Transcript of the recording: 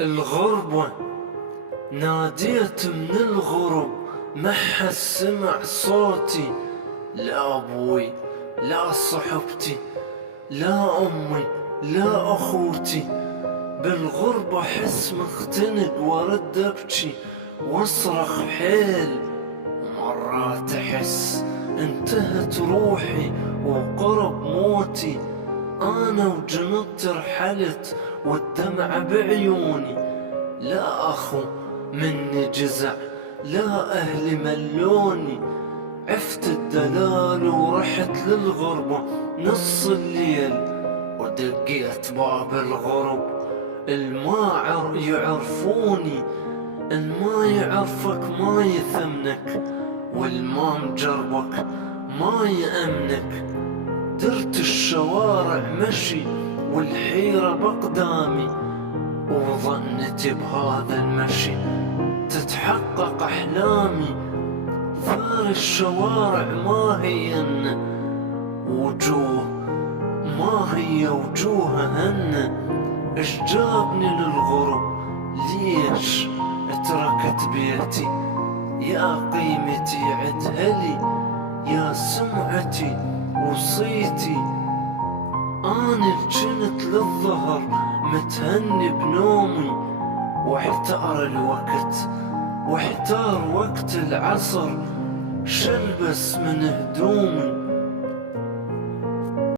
الغربة ناديت من الغرب، ما حد سمع صوتي، لا أبوي لا صحبتي لا أمي لا أخوتي. بالغربة أحس مختنق وأرد أبكي وأصرخ حيل، ومرات أحس انتهت روحي وقرب موتي. أنا وجنطتي رحلت والدمع بعيوني، لا أخو مني جزع لا أهلي ملوني. عفت الدلال ورحت للغربة نص الليل، ودقيت باب الغرب الما يعرفوني. الما يعرفك ما يثمنك، والما مجربك ما يأمنك. درت الشوارع مشي والحيرة بقدامي، وظنتي بهذا المشي تتحقق أحلامي. ثار الشوارع ما هي وجوه، ما هي وجوههن. اش جابني للغرب؟ ليش تركت بيتي؟ يا قيمتي عدها لي، يا سمعتي وصيتي. أنا جنت للظهر متهني بنومي، واحتار الوقت واحتار وقت العصر، شلبس من هدومي.